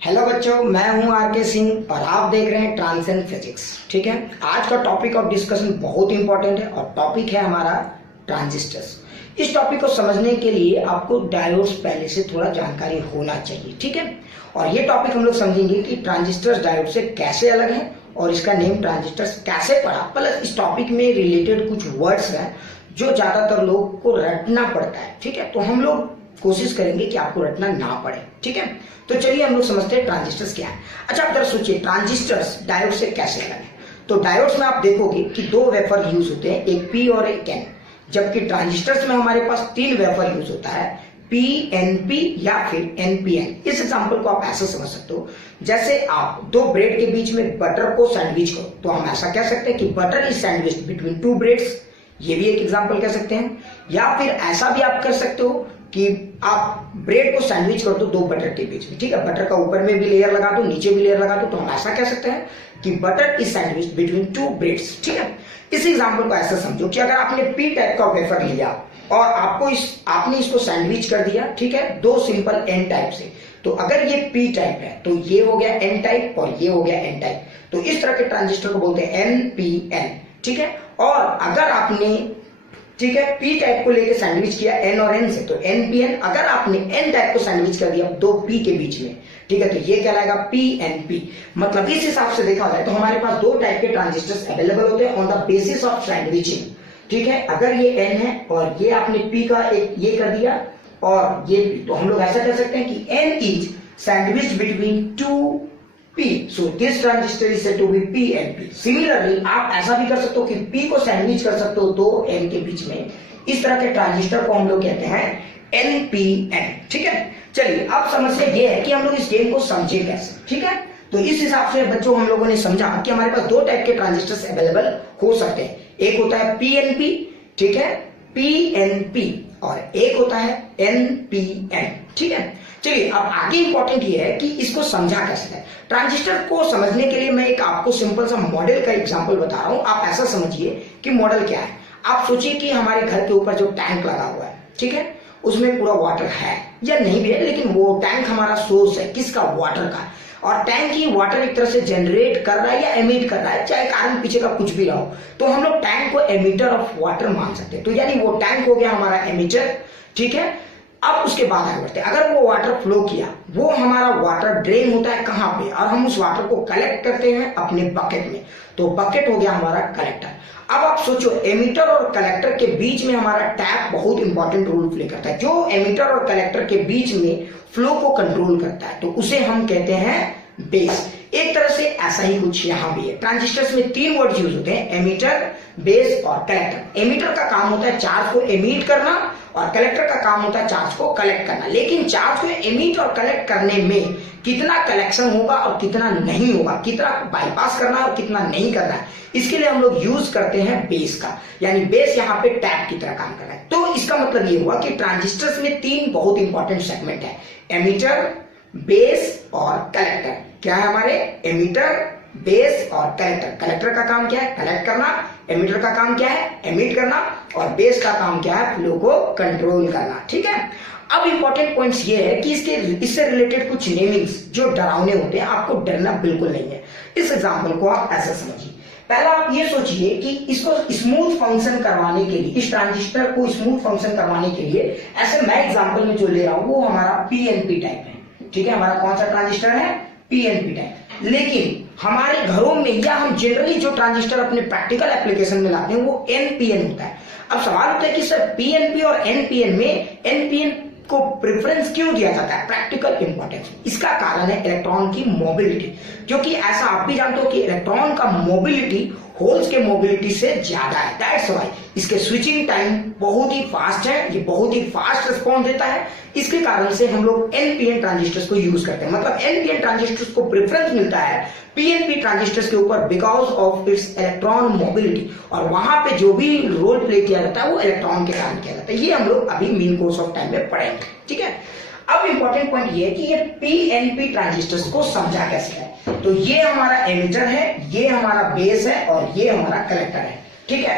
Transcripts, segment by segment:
Hello बच्चों, मैं हूं आर के सिंह और आप देख रहे हैं ट्रांसेंड फिजिक्स। ठीक है, आज का टॉपिक ऑफ डिस्कशन बहुत इंपॉर्टेंट है और टॉपिक है हमारा ट्रांजिस्टर्स। इस टॉपिक को समझने के लिए आपको डायोड्स पहले से थोड़ा जानकारी होना चाहिए। ठीक है, और ये टॉपिक हम लोग समझेंगे कि ट्रांजिस्टर्स डायोड से कैसे अलग है और इसका नेम ट्रांजिस्टर्स कैसे पड़ा। प्लस इस टॉपिक में रिलेटेड कुछ वर्ड्स हैं जो ज्यादातर लोगों को रटना पड़ता है। ठीक है, तो हम लोग कोशिश करेंगे कि आपको रटना ना पड़े। ठीक है, तो चलिए हम लोग समझते हैं ट्रांजिस्टर्स क्या है। अच्छा, आप जरा सोचिए ट्रांजिस्टर्स डायोड से कैसे अलग है। तो डायोड्स में आप देखोगे कि दो वेफर यूज होते हैं, एक पी और एक एन, जबकि ट्रांजिस्टर्स में हमारे पास तीन वेफर यूज होता है, पी एन पी या फिर एन पी एन। इस एग्जाम्पल को आप ऐसा समझ सकते हो, जैसे आप दो ब्रेड के बीच में बटर को सैंडविच करो तो हम ऐसा कह सकते हैं कि butter is sandwich between to breads. ये भी एक एग्जाम्पल कह सकते हैं। या फिर ऐसा भी आप कर सकते हो कि आप ब्रेड को सैंडविच कर दो दो बटर के बीच में। ठीक है, बटर का ऊपर में भी लेयर लगा दो, नीचे भी लेयर लगा दो, तो हम ऐसा कह सकते हैं कि butter is sandwich between to breads. ठीक है, इस एग्जांपल को ऐसा समझो कि अगर आपने पी टाइप का वेफर लिया और आपने इसको सैंडविच कर दिया, ठीक है, दो सिंपल एन टाइप से, तो अगर ये पी टाइप है तो ये हो गया एन टाइप और ये हो गया एन टाइप। तो इस तरह के ट्रांजिस्टर को बोलते हैं एन पी एन। ठीक है, और अगर आपने ठीक है पी टाइप को लेकर सैंडविच किया एन और एन से, तो एन पी एन। अगर आपने एन टाइप को सैंडविच कर दिया दो पी के बीच में, ठीक है, तो ये कहलाएगा पी एन पी। मतलब इस हिसाब से देखा जाए तो हमारे पास दो टाइप के ट्रांजिस्टर्स अवेलेबल होते हैं on the basis of sandwiching. ठीक है, अगर ये एन है और ये आपने पी का एक ये कर दिया और ये पी, तो हम लोग ऐसा कह सकते हैं कि N is sandwich between two P. So this transistor is said to be PNP. Similarly, आप ऐसा भी कर सकते हो कि P को सैंडविच कर सकते हो दो N के बीच में। इस तरह के ट्रांजिस्टर को हम लोग कहते हैं NPN। ठीक है, चलिए अब समस्या ये है कि हम लोग इस गेम को समझे कैसे। ठीक है, तो इस हिसाब से बच्चों हम लोगों ने समझा कि हमारे पास दो टाइप के ट्रांजिस्टर्स अवेलेबल हो सकते हैं। एक होता है PNP, ठीक है, PNP, और एक होता है NPN। ठीक है, चलिए अब आगे इंपॉर्टेंट ये है कि इसको समझा कैसे है। ट्रांजिस्टर को समझने के लिए मैं एक आपको सिंपल सा मॉडल का एग्जांपल बता रहा हूं। आप ऐसा समझिए कि मॉडल क्या है। आप सोचिए कि हमारे घर के ऊपर जो टैंक लगा हुआ है, ठीक है, उसमें पूरा वाटर है या नहीं भी है, लेकिन वो टैंक हमारा सोर्स है किसका, वाटर का। और टैंक ही वाटर एक तरह से जनरेट कर रहा है या एमिट कर रहा है, चाहे कारण पीछे का कुछ भी रहा हो, तो हम लोग टैंक को एमिटर ऑफ वाटर मान सकते हैं। तो यानी वो टैंक हो गया हमारा एमिटर। ठीक है, अब उसके बाद आगे बढ़ते हैं। अगर वो वाटर फ्लो किया, वो हमारा वाटर ड्रेन होता है कहां पे, और हम उस वाटर को कलेक्ट करते हैं अपने बकेट में, तो बकेट हो गया हमारा कलेक्टर। अब आप सोचो एमिटर और कलेक्टर के बीच में हमारा टैप बहुत इंपॉर्टेंट रोल प्ले करता है। जो एमिटर और कलेक्टर के बीच में फ्लो को कंट्रोल करता है, तो उसे हम कहते हैं बेस। एक तरह से ऐसा ही कुछ यहां भी है। ट्रांजिस्टर्स में तीन वर्ड यूज होते हैं, एमिटर, बेस और कलेक्टर। एमिटर का काम होता है चार्ज को एमिट करना और कलेक्टर का काम होता है चार्ज को कलेक्ट करना। लेकिन चार्ज को एमिट और कलेक्ट करने में कितना कलेक्शन होगा और कितना नहीं होगा, कितना बाईपास करना है और कितना नहीं करना है, इसके लिए हम लोग यूज करते हैं बेस का। यानी बेस यहाँ पे टैप की तरह काम कर रहा है। तो इसका मतलब ये हुआ कि ट्रांजिस्टर्स में तीन बहुत इंपॉर्टेंट सेगमेंट है, एमिटर, बेस और कलेक्टर। क्या है हमारे, एमिटर, बेस और कलेक्टर। कलेक्टर का काम क्या है, कलेक्ट करना। एमिटर का काम क्या है, एमिट करना। और बेस का काम क्या है, फ्लो को कंट्रोल करना। ठीक है, अब इंपॉर्टेंट पॉइंट्स ये है कि इससे रिलेटेड कुछ नेमिंग्स जो डरावने होते हैं, आपको डरना बिल्कुल नहीं है। इस एग्जांपल को आप ऐसा समझिए। पहला आप ये सोचिए कि इसको स्मूथ फंक्शन करवाने के लिए, इस ट्रांजिस्टर को स्मूथ फंक्शन करवाने के लिए, ऐसे मैं एग्जांपल में जो ले रहा हूं वो हमारा पीएनपी टाइप है। ठीक है, हमारा कौन सा ट्रांजिस्टर है, पीएनपी टाइप। लेकिन हमारे घरों में या हम जनरली जो ट्रांजिस्टर अपने प्रैक्टिकल एप्लीकेशन में लाते हैं वो एनपीएन होता है। अब सवाल होता है कि सर पीएनपी और एनपीएन में एनपीएन को प्रेफरेंस क्यों दिया जाता है, प्रैक्टिकल इंपॉर्टेंस। इसका कारण है इलेक्ट्रॉन की मोबिलिटी, क्योंकि ऐसा आप भी जानते हो कि इलेक्ट्रॉन का मोबिलिटी होल्स के मोबिलिटी से ज्यादा है। दैट्स व्हाई इसके स्विचिंग टाइम बहुत ही फास्ट है, ये बहुत ही फास्ट रिस्पॉन्स देता है। इसके कारण से हम लोग एनपीएन ट्रांजिस्टर्स को यूज करते हैं। मतलब एनपीएन ट्रांजिस्टर्स को प्रेफरेंस मिलता है पीएनपी ट्रांजिस्टर्स के ऊपर because of its electron mobility. और वहां पे जो भी रोल प्ले किया जाता है वो इलेक्ट्रॉन के कारण किया जाता है। ये हम लोग अभी मेन कोर्स ऑफ टाइम में पढ़ेंगे। ठीक है, अब इंपॉर्टेंट पॉइंट ये है कि ये पीएनपी ट्रांजिस्टर्स को समझा कैसे है। तो ये हमारा एमिटर है, ये हमारा बेस है और ये हमारा कलेक्टर है। ठीक है,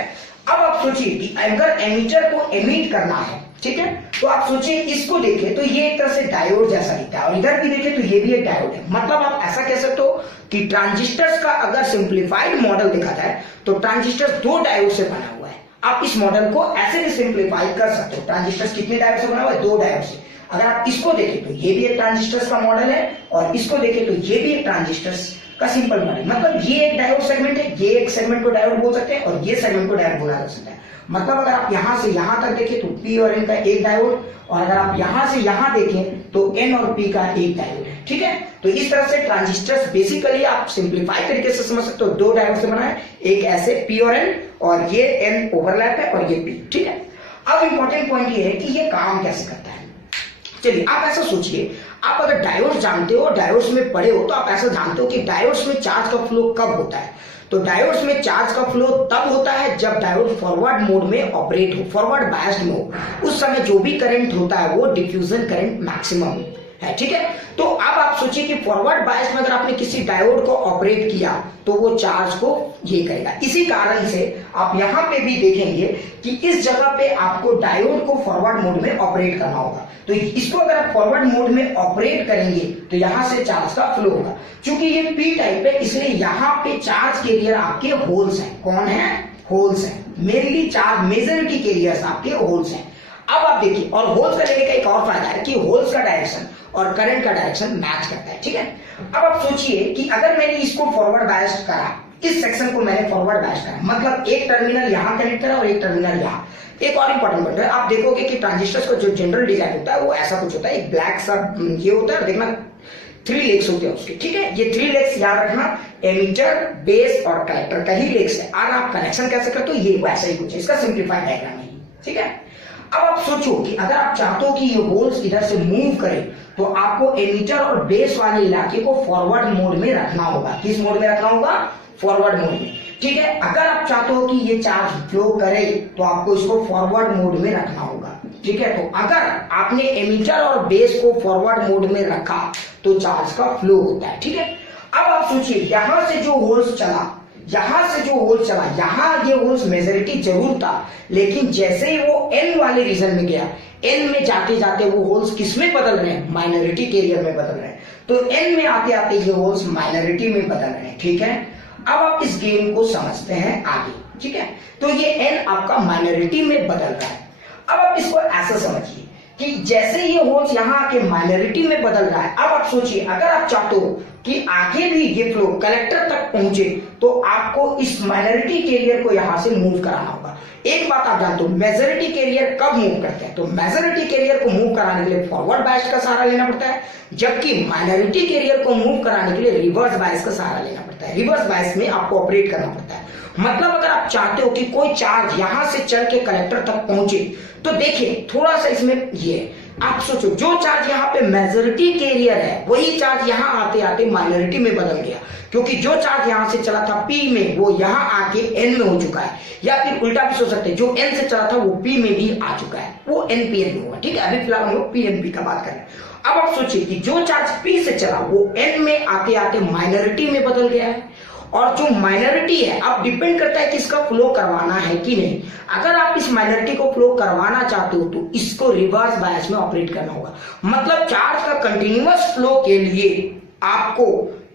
अब आप सोचिए कि अगर एमिटर को एमिट करना है ठीक है। तो आप सोचिए इसको देखें तो ये एक तरह से डायोड जैसा दिखता है और इधर भी देखें तो ये भी एक डायोड है। मतलब आप ऐसा कह सकते हो कि ट्रांजिस्टर्स का अगर सिंप्लीफाइड मॉडल देखा जाए तो ट्रांजिस्टर 2 डायोड से बना हुआ है। आप इस मॉडल को ऐसे भी सिंप्लीफाई कर सकते हो। ट्रांजिस्टर्स कितने डायोड से बना हुआ है? 2 डायोड से। अगर आप इसको देखें तो ये भी एक ट्रांजिस्टर्स का मॉडल है और इसको देखें तो ये भी एक ट्रांजिस्टर्स का सिंपल मॉडल। मतलब ये एक डायोड सेगमेंट है, ये एक सेगमेंट को डायोड बोल सकते हैं और ये सेगमेंट को डायोड बोला जा सकता है। मतलब अगर आप यहां से यहां तक देखें तो P और N का एक डायोड और अगर आप यहां से यहां देखें तो N और P का एक डायोड है। ठीक है। तो इस तरह से ट्रांजिस्टर्स बेसिकली आप सिंप्लीफाई तरीके से समझ सकते हो। 2 डायोड से बना है, एक ऐसे P और N और ये N ओवरलैप है और ये P। ठीक है। अब इंपॉर्टेंट पॉइंट ये है कि ये काम कैसे करता है। चलिए आप ऐसा सोचिए, आप अगर डायोड्स जानते हो, डायोड्स में पढ़े हो तो आप ऐसा जानते हो कि डायोड्स में चार्ज का फ्लो कब होता है। तो डायोड्स में चार्ज का फ्लो तब होता है जब डायोड फॉरवर्ड मोड में ऑपरेट हो, फॉरवर्ड बायस्ड में हो। उस समय जो भी करंट होता है वो डिफ्यूजन करंट मैक्सिमम है। ठीक है। तो अब आप सोचिए कि फॉरवर्ड बायस में अगर आपने किसी डायोड को ऑपरेट किया तो वो चार्ज को ये करेगा। इसी कारण से आप यहां पे भी देखेंगे कि इस जगह पे आपको डायोड को फॉरवर्ड मोड में ऑपरेट करना होगा। तो इसको अगर आप फॉरवर्ड मोड में ऑपरेट करेंगे तो यहां से चार्ज का फ्लो होगा। क्योंकि ये पी टाइप है इसलिए यहां पे चार्ज कैरियर आपके होल्स हैं। कौन है? होल्स हैं। मेनली चार्ज मेजॉरिटी कैरियर्स आपके होल्स हैं। अब आप देखिए, और होल्स का लेने का एक और फायदा है कि होल्स का डायरेक्शन और करंट का डायरेक्शन मैच करता है। ठीक है। अब आप सोचिए कि अगर मैंने इसको फॉरवर्ड बायस्ड करा, इस सेक्शन को मैंने फॉरवर्ड बायस्ड करा, मतलब एक टर्मिनल यहां कनेक्ट करा और एक टर्मिनल यहां। एक और इंपॉर्टेंट पॉइंट है, आप देखोगे कि ट्रांजिस्टर्स का जो जनरल डिजाइन होता है वो ऐसा कुछ होता है। एक ब्लैक सा ये होता है, देखना 3 लेग्स होते हैं उसके। ठीक है। ये 3 लेग्स याद रखना, एमीटर, बेस और कलेक्टर का ही लेग्स है। और आप कनेक्शन कैसे करते हो ये वैसा ही कुछ है, इसका सिंप्लीफाइड डायग्राम है। ठीक है। अब आप सोचो कि अगर आप चाहते हो कि ये होल्स इधर से मूव करें तो आपको एमीटर और बेस वाले इलाके को फॉरवर्ड मोड में रखना होगा। किस मोड में रखना होगा? फॉरवर्ड मोड में। ठीक है। अगर आप चाहते हो कि ये चार्ज फ्लो करे तो आपको इसको फॉरवर्ड मोड में रखना होगा। ठीक है। तो अगर आपने एमीटर और बेस को फॉरवर्ड मोड में रखा तो चार्ज का फ्लो होता है। ठीक है। अब आप सोचिए यहां से जो होल्स चला, यहां ये होल्स मेजॉरिटी जरूर था, लेकिन जैसे ही वो एन वाले रीजन में गया, एन में जाते जाते वो होल्स किस में बदल रहे हैं? माइनॉरिटी कैरियर में बदल रहे हैं। तो एन में आते आते ये होल्स माइनॉरिटी में बदल रहे हैं। ठीक है। अब आप इस गेम को समझते हैं आगे। ठीक है। तो ये एन आपका माइनॉरिटी में बदल रहा है। अब आप इसको ऐसा समझिए कि जैसे ये होल्स यहां आके माइनॉरिटी में बदल रहा है। अब आप सोचिए अगर आप चाहते हो कि आगे भी ये फ्लो कलेक्टर तक पहुंचे तो आपको इस माइनॉरिटी कैरियर को यहां से मूव कराना होगा। एक बात आप जानते हो, मेजॉरिटी कैरियर कब मूव करते हैं? तो मेजॉरिटी कैरियर को मूव कराने के लिए फॉरवर्ड बायस का सहारा लेना पड़ता है, जबकि माइनॉरिटी कैरियर को मूव कराने के लिए रिवर्स बायस का सहारा लेना पड़ता है। रिवर्स बायस में आपको ऑपरेट करना पड़ता है। मतलब अगर आप चाहते हो कि कोई चार्ज यहां से चल के कलेक्टर तक पहुंचे तो देखिए थोड़ा सा इसमें ये आप सोचो, जो चार्ज यहाँ पे मेजॉरिटी कैरियर है वही चार्ज यहाँ आते आते माइनॉरिटी में बदल गया, क्योंकि जो चार्ज यहां से चला था P में वो यहां आके N में हो चुका है। या फिर उल्टा भी सोच सकते हैं, जो N से चला था वो P में भी आ चुका है, वो NPN में होगा। ठीक है। अभी फिलहाल हम लोग PNP का बात कर रहे हैं। अब आप सोचिए कि जो चार्ज P से चला वो N में आते आते माइनॉरिटी में बदल गया है, और जो माइनॉरिटी है अब डिपेंड करता है कि इसका फ्लो करवाना है कि नहीं। अगर आप इस माइनॉरिटी को फ्लो करवाना चाहते हो तो इसको रिवर्स बायस में ऑपरेट करना होगा। मतलब चार्ज का कंटिन्यूअस फ्लो के लिए आपको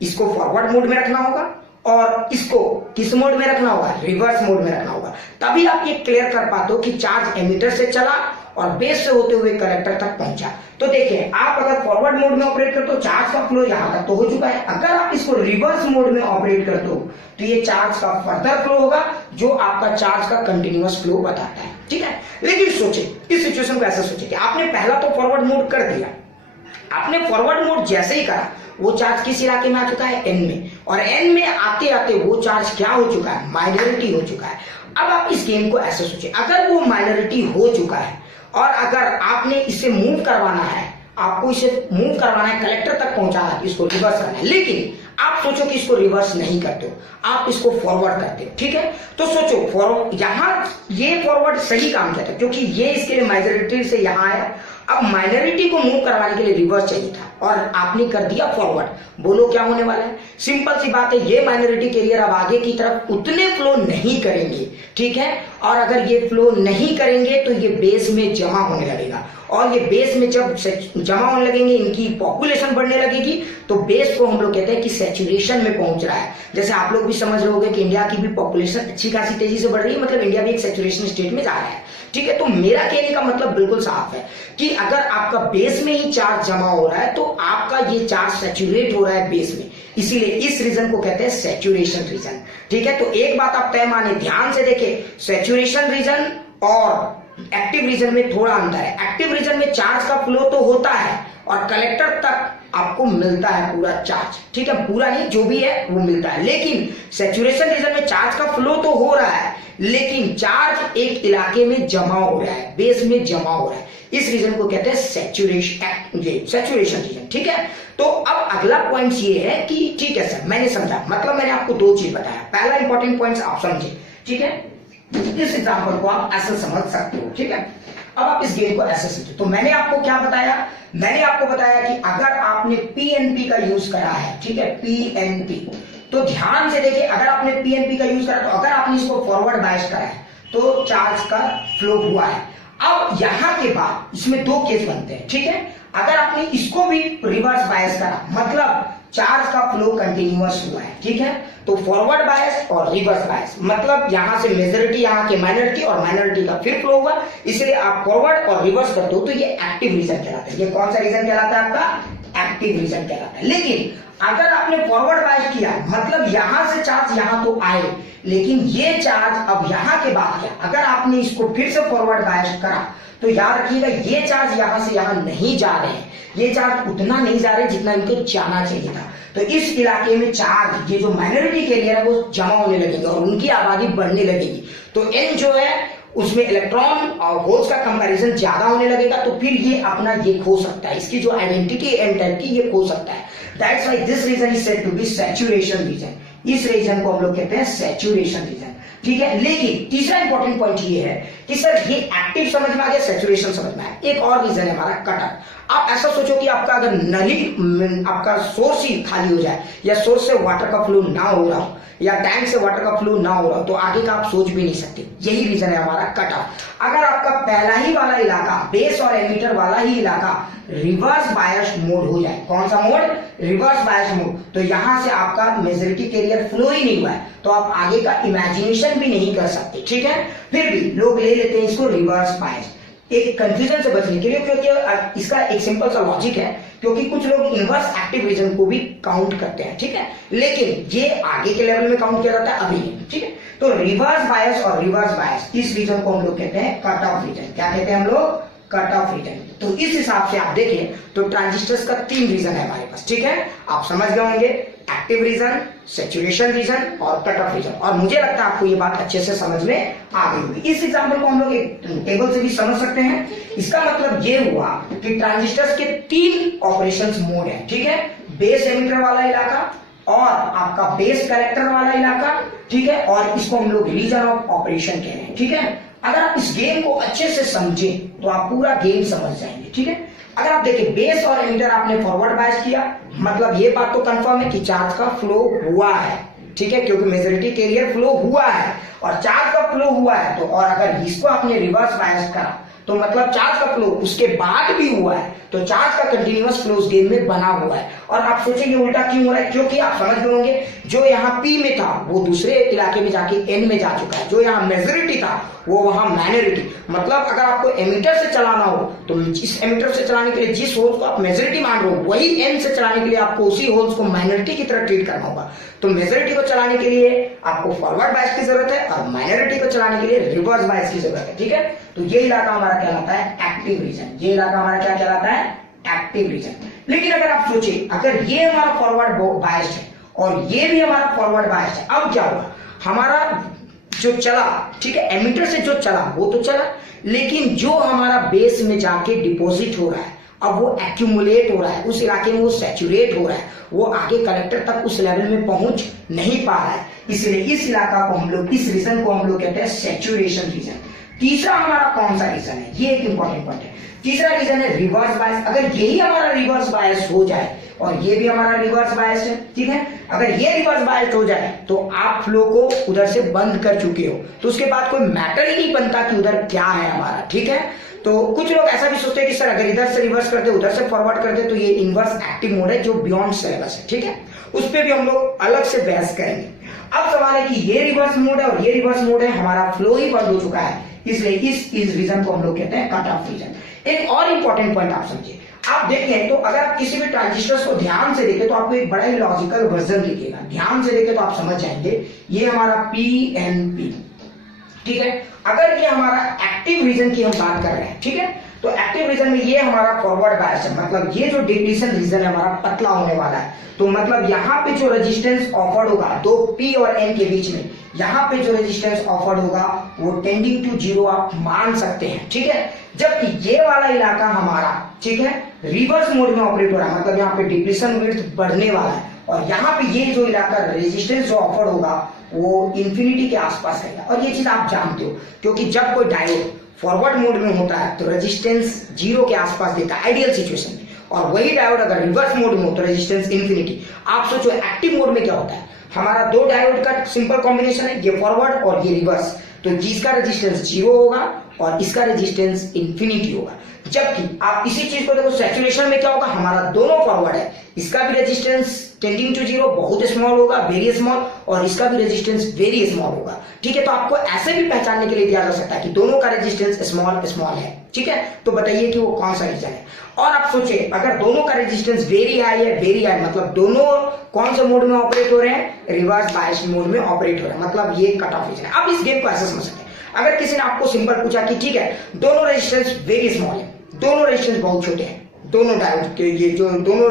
इसको फॉरवर्ड मोड में रखना होगा और इसको किस मोड में रखना होगा? रिवर्स मोड में रखना होगा। तभी आप ये क्लियर कर पाते हो कि चार्ज एमीटर से चला और बेस से होते हुए कलेक्टर तक पहुंचा। तो देखिए आप अगर फॉरवर्ड मोड में ऑपरेट करते हो चार्ज का फ्लो यहां तक तो हो चुका है। अगर आप इसको रिवर्स मोड में ऑपरेट करते हो तो ये चार्ज का फर्दर फ्लो होगा, जो आपका चार्ज का कंटिन्यूअस फ्लो बताता है। ठीक है। लेकिन सोचिए इस सिचुएशन को ऐसा सोचिए कि आपने पहला तो फॉरवर्ड मोड कर दिया, आपने फॉरवर्ड मोड जैसे ही करा वो चार्ज किस इलाके में आ चुका है? एन में, और एन में आते आते वो चार्ज क्या हो चुका है? माइनॉरिटी हो चुका है। अब आप इस गेम को ऐसे सोचिए, अगर वो माइनॉरिटी हो चुका है और अगर आपने इसे मूव करवाना है, आपको इसे मूव करवाना है, कलेक्टर तक पहुंचाना है, इसको रिवर्स करना है, लेकिन आप सोचो कि इसको रिवर्स नहीं करते हो, आप इसको फॉरवर्ड करते हो। ठीक है। तो सोचो फॉरवर्ड, यहां ये फॉरवर्ड सही काम किया था क्योंकि ये इसके लिए माइनॉरिटी से यहां आया। अब माइनॉरिटी को मूव करवाने के लिए रिवर्स चाहिए था, और आपने कर दिया फॉरवर्ड। बोलो क्या होने वाला है? सिंपल सी बात है, ये माइनॉरिटी कैरियर अब आगे की तरफ उतने फ्लो नहीं करेंगे, ठीक है। और अगर ये फ्लो नहीं करेंगे तो ये बेस में जमा होने लगेगा, और ये बेस में जब जमा होने लगेंगे, इनकी पॉपुलेशन बढ़ने लगेगी, तो बेस को हम लोग कहते हैं कि सैचुरेशन में पहुंच रहा है। जैसे आप लोग भी समझ रहे होंगे कि इंडिया की भी पॉपुलेशन अच्छी खासी तेजी से बढ़ रही है, मतलब इंडिया भी एक सैचुरेशन स्टेट में जा रहा है, ठीक है। तो मेरा कहने का मतलब बिल्कुल साफ है कि अगर आपका बेस में ही चार्ज जमा हो रहा है तो आपका ये चार्ज सैचुरेट हो रहा है बेस में, इसीलिए इस रीजन को कहते हैं सैचुरेशन रीजन, ठीक है। तो एक बात आप तय माने, ध्यान से देखें, सैचुरेशन रीजन और एक्टिव रीजन में थोड़ा अंतर है। एक्टिव रीजन में चार्ज का फ्लो तो होता है और कलेक्टर तक आपको मिलता है पूरा चार्ज, ठीक है, पूरा नहीं, जो भी है वो मिलता है। लेकिन सैचुरेशन रीजन में चार्ज का फ्लो तो हो रहा है, लेकिन चार्ज एक इलाके में जमा हो रहा है, बेस में जमा हो रहा है। इस रीजन को कहते हैं सैचुरेशन रीजन, ठीक है। तो अब अगला पॉइंट ये है कि ठीक है सर, मैंने समझा, मतलब मैंने आपको दो चीज बताया। पहला इंपॉर्टेंट पॉइंट आप समझे, ठीक है, इस एग्जाम्पल को आप ऐसे समझ सकते हो, ठीक है। अब आप इस गेम को ऐसे समझो। तो मैंने आपको क्या बताया? मैंने आपको बताया कि अगर आपने पीएनपी का यूज करा है, ठीक है, पीएनपी, तो ध्यान से देखिए, अगर आपने पीएनपी का यूज करा, तो अगर आपने इसको फॉरवर्ड बायस करा है तो चार्ज का फ्लो हुआ है। अब यहां के बाद इसमें दो केस बनते हैं, ठीक है। अगर आपने इसको भी रिवर्स बायस करा, मतलब चार्ज का फ्लो कंटिन्यूअस हुआ है, ठीक है। तो फॉरवर्ड बायस और रिवर्स बायस, मतलब यहां से मेजॉरिटी यहां के माइनॉरिटी और माइनॉरिटी का फिर फ्लो हुआ, इसलिए आप फॉरवर्ड और रिवर्स करते हो तो ये एक्टिव रीजन कहलाता है। ये कौन सा रीजन कहलाता है? आपका एक्टिव रीजन कहलाता है। लेकिन अगर आपने फॉरवर्ड बायस किया, मतलब यहां से चार्ज यहां तो आए, लेकिन ये चार्ज अब यहां के बाद क्या, अगर आपने इसको फिर से फॉरवर्ड बायस करा, तो याद रखिएगा ये चार्ज यहां से यहां नहीं जा रहे हैं, ये चार्ज उतना नहीं जा रहे जितना इनको जाना चाहिए था। तो इस इलाके में चार्ज, ये जो माइनॉरिटी कैरियर है वो जमा होने लगेगी और उनकी आबादी बढ़ने लगेगी। तो एन जो है उसमें इलेक्ट्रॉन और होल्स का कंपैरिजन ज्यादा होने लगेगा, तो फिर ये अपना ये खो सकता है, इसकी जो आइडेंटिटी एन टाइप की ये खो सकता है। That's why this region is said to be saturation region. इस रीजन को हम लोग कहते हैं सैचुरेशन रीजन, ठीक है। लेकिन तीसरा इंपॉर्टेंट पॉइंट ये है कि सर ये एक्टिव समझ में आ गया, सैचुरेशन समझ में आया, एक और रीजन है हमारा कट ऑफ। आप ऐसा सोचो कि आपका अगर नली, आपका सोर्स ही खाली हो जाए, या सोर्स से वाटर का फ्लो ना हो रहा हो, या टैंक से वाटर का फ्लो ना हो रहा हो, तो आगे का आप सोच भी नहीं सकते। यही रीजन है हमारा कट ऑफ। अगर आपका पहला ही वाला इलाका, बेस और एमीटर वाला ही इलाका रिवर्स बायस मोड हो जाए, कौन सा मोड? रिवर्स बायस मोड, तो यहां से आपका मेजॉरिटी कैरियर फ्लो ही नहीं हुआ है, तो आप आगे का इमेजिनेशन भी नहीं कर सकते, ठीक है। फिर भी लोग ले लेते हैं इसको रिवर्स बायस, एक कंफ्यूजन से बचने के लिए, क्योंकि इसका एक सिंपल सा लॉजिक है, क्योंकि कुछ लोग इनवर्स एक्टिव रीजन को भी काउंट करते हैं, ठीक है, लेकिन ये आगे के लेवल में काउंट किया जाता है, अभी नहीं, ठीक है। तो रिवर्स बायस और रिवर्स बायस, इस रीजन को हम लोग कहते हैं कट ऑफ रीजन। क्या कहते हैं हम लोग? Cut off region. तो इस हिसाब से आप देखें तो ट्रांजिस्टर्स का तीन रीजन है हमारे पास, ठीक है। आप समझ गए होंगे, एक्टिव रीजन, सैचुरेशन रीजन और कट ऑफ रीजन। और मुझे लगता है आपको ये बात अच्छे से समझ में आ गई होगी। इस एग्जांपल को हम लोग एक टेबल से भी समझ सकते हैं। इसका मतलब ये हुआ कि ट्रांजिस्टर्स के तीन ऑपरेशंस मोड है, ठीक है। बेस एमिटर वाला इलाका और आपका बेस कलेक्टर वाला इलाका, ठीक है, और इसको हम लोग रीजन ऑफ ऑपरेशन कह रहे हैं, ठीक है। अगर आप इस गेम को अच्छे से समझें तो आप पूरा गेम समझ जाएंगे, ठीक है। अगर आप देखिए बेस और एमिटर आपने फॉरवर्ड बायस किया, मतलब ये बात तो कंफर्म है कि चार्ज का फ्लो हुआ है, ठीक है, क्योंकि मेजॉरिटी कैरियर फ्लो हुआ है और चार्ज का फ्लो हुआ है। तो और अगर इसको आपने रिवर्स बायस करा तो मतलब चार्ज का फ्लो उसके बाद भी हुआ है, तो चार्ज का कंटिन्यूअस फ्लो उस गेम में बना हुआ है। और आप सोचेंगे उल्टा क्यों हो रहा है? क्योंकि आप समझ गए होंगे जो यहाँ P में था वो दूसरे इलाके में जाके N में जा चुका है, जो यहाँ मेजॉरिटी था वो वहां माइनॉरिटी। मतलब अगर आपको एमीटर से चलाना हो तो इस एमीटर से चलाने के लिए जिस होल्स को आप मेजॉरिटी मान रहे हो वही N से चलाने के लिए आपको उसी होल्स को माइनॉरिटी की तरह ट्रीट करना होगा। तो मेजॉरिटी को चलाने के लिए आपको फॉरवर्ड बायस की जरूरत है और माइनॉरिटी को चलाने के लिए रिवर्स बायस की जरूरत है, ठीक है। तो ये इलाका हमारा कहलाता है एक्टिव रीजन। ये इलाका हमारा क्या कहलाता है? Active region. लेकिन अगर आप सोचिए अगर ये हमारा फॉरवर्ड बायस्ड है और ये भी हमारा फॉरवर्ड बायस्ड है, अब क्या हुआ? हमारा जो चला, ठीक है, एमीटर से जो चला वो तो चला, लेकिन जो हमारा बेस में जाके डिपॉजिट हो रहा है अब वो एक्यूमुलेट हो रहा है, उस इलाके में वो सैचुरेट हो रहा है, वो आगे कलेक्टर तक उस लेवल में पहुंच नहीं पा रहा है। इसलिए इस इलाका को हम लोग, इस रीजन को हम लोग कहते हैं सैचुरेशन रीजन। तीसरा हमारा कौन सा रीजन है? ये एक इंपॉर्टेंट पॉइंट है। तीसरा रीजन है रिवर्स बायस। अगर यही हमारा रिवर्स बायस हो जाए और ये भी हमारा रिवर्स बायस है, ठीक है, अगर ये रिवर्स बायस हो जाए तो आप फ्लो को उधर से बंद कर चुके हो, तो उसके बाद कोई मैटर ही नहीं बनता कि उधर क्या है हमारा, ठीक है। तो कुछ लोग ऐसा भी सोचते हैं कि सर अगर इधर से रिवर्स करते उधर से फॉरवर्ड करते तो ये इनवर्स एक्टिव मोड है जो बियॉन्ड सिलेबस है, ठीक है, उस पर भी हम लोग अलग से बहस करेंगे। अब सवाल है कि ये रिवर्स मोड है और ये रिवर्स मोड है, हमारा फ्लो ही बंद हो चुका है, इसलिए इस रीजन को हम लोग कहते हैं कट ऑफ रीजन। एक और इंपॉर्टेंट पॉइंट आप समझिए, आप देखें तो अगर आप किसी भी ट्रांजिस्टर्स को ध्यान से देखें तो आपको एक बड़ा ही लॉजिकल वर्जन दिखेगा, ध्यान से देखें तो आप समझ जाएंगे ये हमारा PNP, ठीक है। अगर ये हमारा एक्टिव रीजन की हम बात कर रहे हैं, ठीक है, तो एक्टिव रीजन में ये हमारा फॉरवर्ड बायस है, मतलब ये जो डिप्लीशन रीजन है हमारा पतला होने वाला है, तो मतलब यहाँ पे जो रेजिस्टेंस ऑफर्ड होगा दो P और N के बीच में, यहाँ पे जो रेजिस्टेंस ऑफर्ड होगा वो टेंडिंग टू जीरो आप मान सकते हैं, ठीक है। जबकि ये वाला इलाका हमारा, ठीक है, रिवर्स मोड में ऑपरेट हो रहा है, मतलब यहाँ पे डिप्लीशन विड्थ बढ़ने वाला है और यहाँ पे ये जो इलाका रेजिस्टेंस जो ऑफर्ड होगा वो इंफिनिटी के आसपास रहेगा। और ये चीज आप जानते हो क्योंकि जब कोई डायोड फॉरवर्ड मोड में होता है तो रेजिस्टेंस जीरो के आसपास देता है आइडियल सिचुएशन में, और वही डायोड अगर रिवर्स मोड में हो तो रेजिस्टेंस इंफिनिटी। आप सोचो एक्टिव मोड में क्या होता है, हमारा दो डायोड का सिंपल कॉम्बिनेशन है, ये फॉरवर्ड और ये रिवर्स, तो जिसका रेजिस्टेंस जीरो होगा और इसका रेजिस्टेंस इंफिनिटी होगा। जबकि आप इसी चीज को देखो सैचुरेशन में क्या होगा, हमारा दोनों फॉरवर्ड है, इसका भी रेजिस्टेंस टेंडिंग टू जीरो बहुत स्मॉल होगा, वेरी स्मॉल, और इसका भी रेजिस्टेंस वेरी स्मॉल होगा, ठीक है। तो आपको ऐसे भी पहचानने के लिए दिया जा सकता है कि दोनों का रेजिस्टेंस स्मॉल स्मॉल है, ठीक है। तो बताइए कि वो कौन सा रीजन है। और आप सोचिए अगर दोनों का रेजिस्टेंस वेरी हाई है, वेरी हाई मतलब दोनों कौन से मोड में ऑपरेट हो रहे हैं, रिवर्स बायस मोड में ऑपरेट हो रहे हैं, मतलब ये कट ऑफ रीजन है। अब इस गेम को ऐसे समझ सकते हैं, अगर किसी ने आपको सिंपल पूछा कि ठीक है दोनों रेजिस्टेंस वेरी स्मॉल है, दोनों रेजिस्टेंस बहुत छोटे हैं, दोनों डायोड के ये जो दोनों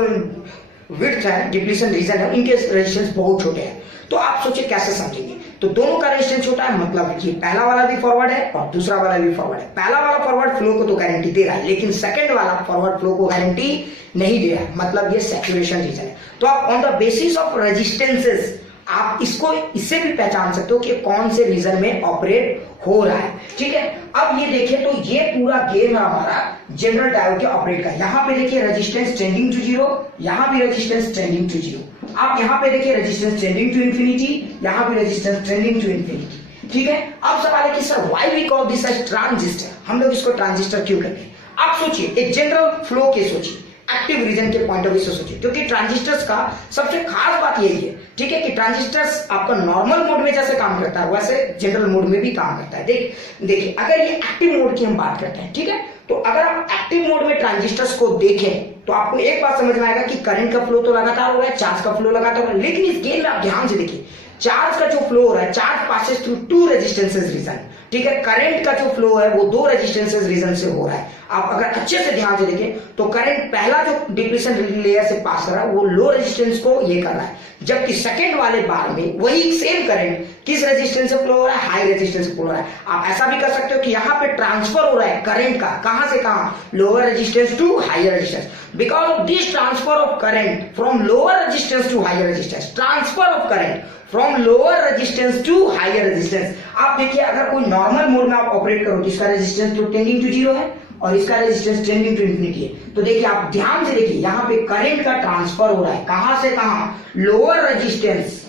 विड्थ है डिप्लीशन रीजन है इनके रेजिस्टेंस बहुत छोटे हैं, तो आप सोचिए कैसे समझेंगे। तो दोनों का रेजिस्टेंस छोटा है, मतलब कि पहला वाला भी फॉरवर्ड है और दूसरा वाला भी फॉरवर्ड है। पहला वाला फॉरवर्ड फ्लो को तो गारंटी दे रहा है, लेकिन सेकंड वाला फॉरवर्ड फ्लो को गारंटी नहीं दे रहा है, मतलब ये सैचुरेशन रीजन है। तो आप on the basis of resistances आप इसको इससे भी पहचान सकते हो कि कौन से रीजन में ऑपरेट हो रहा है, ठीक है। अब ये देखिए तो ये पूरा गेम है हमारा जनरल डायोड के ऑपरेट का। यहाँ पे देखिए रेजिस्टेंस टेंडिंग टू जीरो, यहाँ भी रेजिस्टेंस टेंडिंग टू जीरो, आप यहाँ पे देखिए रेजिस्टेंस टेंडिंग टू इंफिनिटी, यहाँ भी रेजिस्टेंस टेंडिंग टू इंफिनिटी, ठीक है। अब सवाल है कि sir why we call this as transistor, हम लोग इसको ट्रांजिस्टर क्यों कहते हैं। आप सोचिए एक जनरल फ्लो के सोचिए, एक्टिव रीजन के पॉइंट ऑफ व्यू से सोचिए, क्योंकि ट्रांजिस्टर्स का सबसे खास बात यही है, ठीक है, कि ट्रांजिस्टर्स आपका नॉर्मल मोड में जैसे काम करता है वैसे जनरल मोड में भी काम करता है। देखिए अगर ये एक्टिव मोड की हम बात करते हैं, ठीक है, तो अगर आप एक्टिव मोड में ट्रांजिस्टर्स को देखें तो आपको एक बात समझ में आएगा कि करंट का फ्लो तो लगातार हो रहा है, चार्ज का फ्लो लगातार हो रहा है, लेकिन इस गेम में आप ध्यान से देखिए चार्ज का जो फ्लो हो रहा है, charge passes through two resistances region, ठीक है। करंट का जो फ्लो है वो दो रेजिस्टेंसेस रीजन से हो रहा है। आप अगर अच्छे से ध्यान से देखें तो करंट पहला जो डिप्लीशन लेयर से पास कर रहा है वो लो रेजिस्टेंस को ये कर रहा है, जबकि सेकंड वाले बार में वही सेम करंट किस रेजिस्टेंस से फ्लो हो रहा है, हाई रेजिस्टेंस से फ्लो हो रहा है। आप ऐसा भी कर सकते हो कि यहाँ पे ट्रांसफर हो रहा है करंट का, कहां से कहां, lower resistance to higher resistance, because of this transfer of current from lower resistance to higher resistance, transfer of current from lower resistance to higher resistance. आप देखिए अगर कोई नॉर्मल मोड में आप ऑपरेट करो तो इसका रेजिस्टेंस तो टेंडिंग टू जीरो है और इसका रेजिस्टेंस टेंडिंग टू इंफिनिटी है, तो देखिए आप ध्यान से देखिए यहाँ पे करंट का ट्रांसफर हो रहा है, कहां से कहां, लोअर रेजिस्टेंस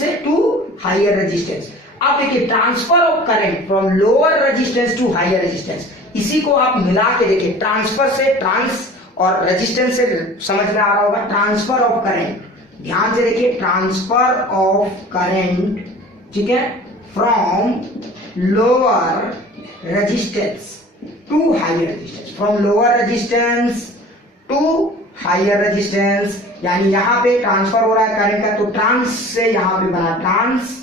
से टू हायर रेजिस्टेंस। अब देखिए transfer of current from lower resistance to higher resistance, इसी को आप मिला के देखिए, ट्रांसफर से ट्रांस और रेजिस्टेंस से समझ में आ रहा होगा, ट्रांसफर ऑफ करंट, ध्यान से देखिए ट्रांसफर ऑफ करंट, ठीक है, from lower resistance to higher resistance, from lower resistance to higher resistance, यानी यहां पे ट्रांसफर हो रहा है करंट का, तो ट्रांस से यहां पे बना ट्रांस,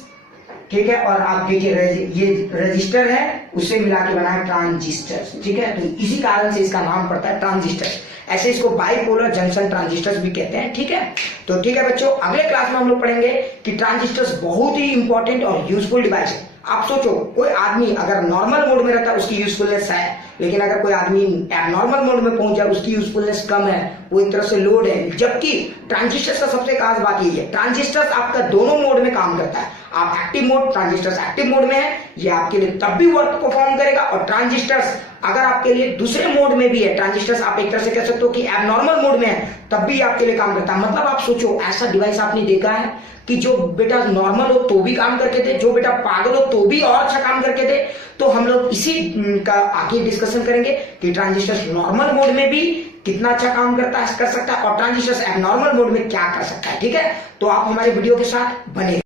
ठीक है, और आप देखिए ये रजिस्टर है उससे मिला के बना है ट्रांजिस्टर, ठीक है, तो इसी कारण से इसका नाम पड़ता है ट्रांजिस्टर। ऐसे इसको बाइपोलर जंक्शन ट्रांजिस्टर्स भी कहते हैं, ठीक है। तो ठीक है बच्चों, अगले क्लास में हम लोग पढ़ेंगे कि ट्रांजिस्टर्स बहुत ही इंपॉर्टेंट और यूजफुल डिवाइस है। आप सोचो कोई आदमी अगर नॉर्मल मोड में रहता है उसकी यूजफुलनेस है, लेकिन अगर कोई आदमी एबनॉर्मल मोड में पहुंच जाए उसकी यूजफुलनेस कम है, वो एक तरह से लोड है। जबकि ट्रांजिस्टर्स का सबसे खास बात यही है, ट्रांजिस्टर्स आपका दोनों मोड में काम करता है। आप active mode, transistors active mode में है, ये आपके लिए तब भी वर्क परफॉर्म करेगा, और ट्रांजिस्टर्स अगर आपके लिए दूसरे मोड में भी है ट्रांजिस्टर्स, आप एक तरह से कह सकते हो कि एबनॉर्मल मोड में है, तब भी आपके लिए काम करता है। मतलब आप सोचो, ऐसा डिवाइस आपने देखा है कि जो बेटा नॉर्मल हो तो भी काम करके थे, जो बेटा पागल हो तो भी और अच्छा काम करके थे। तो हम लोग इसी का आगे डिस्कशन करेंगे कि ट्रांजिस्टर्स नॉर्मल मोड में भी कितना अच्छा काम करता है, कर सकता है, और ट्रांजिस्टर्स एबनॉर्मल मोड में क्या कर सकता है। ठीक है, तो आप हमारे वीडियो के साथ बने